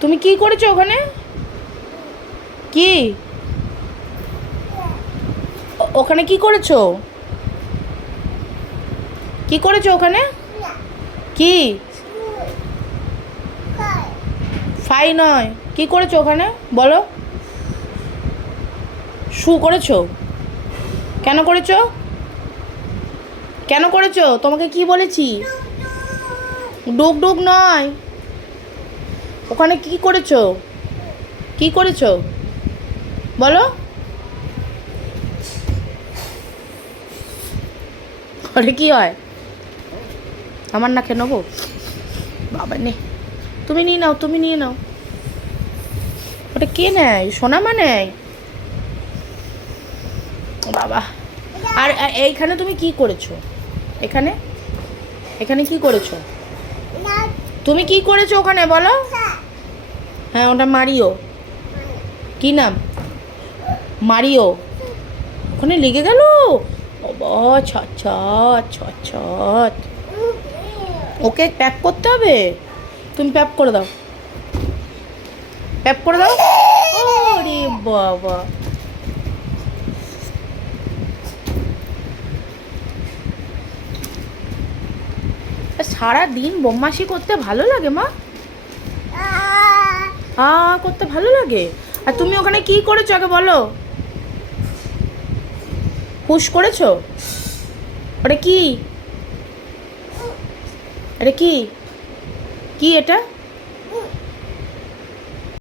তুমি কি করেছো ওখানে? কি ওখানে কি করেছো? কি করেছো ওখানে? কি ফাই নয়, কি করেছো ওখানে বলো? শু করেছো? কেন করেছো? কেন করেছো? তোমাকে কি বলেছি? ডুগ ডুগ নয়। ওখানে কি করেছো? কি করেছো বলো? ওরে কি হয়? আমার না খেয়ে নেবো? বাবা নে, তুমি নিয়ে নাও, তুমি নিয়ে নাও। ওটা কে নেয়? সোনামা নেয়। বাবা। আর এইখানে তুমি কি করেছো? এখানে এখানে কি করেছো? তুমি কি করেছো ওখানে বলো? হ্যাঁ, ওটা মারিও। কি নাম? মারিও। ওখানে লেগে গেল। বাবা, ছট ছট ছট ছট। ওকে প্যাক করতে হবে। তুমি প্যাক করে দাও, প্যাক করে দাও। ওরে বাবা। সারা দিন বদমাশি করতে ভালো লাগে মা? করতে ভালো লাগে? আর তুমি ওখানে কি করেছো আগে বলো? হুশ করেছো? ওটা কি? এটা কি? কি এটা?